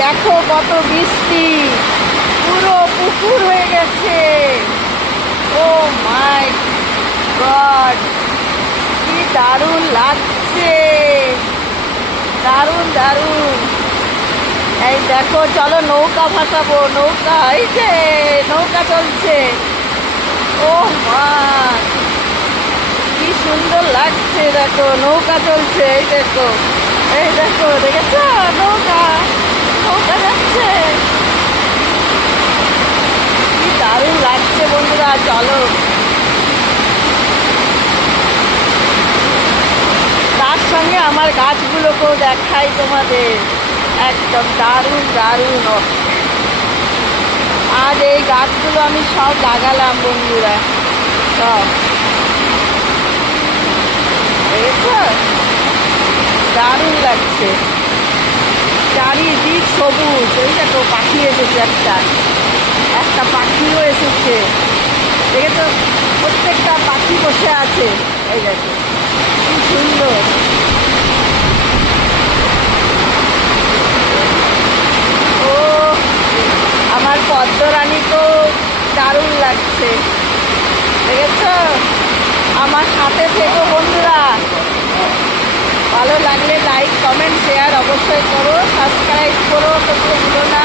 দেখো কত বৃষ্টি, পুরো পুকুর হয়ে গেছে। ও মাই গড, কি দারুণ লাগছে, দারুণ দারুণ। এই দেখো, চলো নৌকা ভাসাবো, নৌকা, এই যে নৌকা চলছে। ও মা, কি সুন্দর লাগছে, দেখো নৌকা চলছে, এই দেখো, এই দেখো, দেখেছো নৌকা, নৌকা যাচ্ছে, কি দারুণ লাগছে বন্ধুরা। চলো, তার সঙ্গে আমার গাছগুলোকেও দেখাই তোমাদের, একদম দারুণ দারুণ। আজ এই গাছগুলো আমি সব লাগালাম বন্ধুরা, সব, দেখেছো, দারুণ লাগছে, চারিদিক সবুজ। ওই দেখো পাখি এসেছে, একটা একটা পাখিও এসেছে, দেখেছো, প্রত্যেকটা পাখি বসে আছে, এই দেখো কি সুন্দর। ও, আমার পদ্মরানীকেও দারুণ লাগছে, দেখেছো। আমার সাথে থেকো বন্ধুরা, ভালো লাগলে লাইক কমেন্ট শেয়ার অবশ্যই করো, সাবস্ক্রাইব করো, করতে ভুলো না।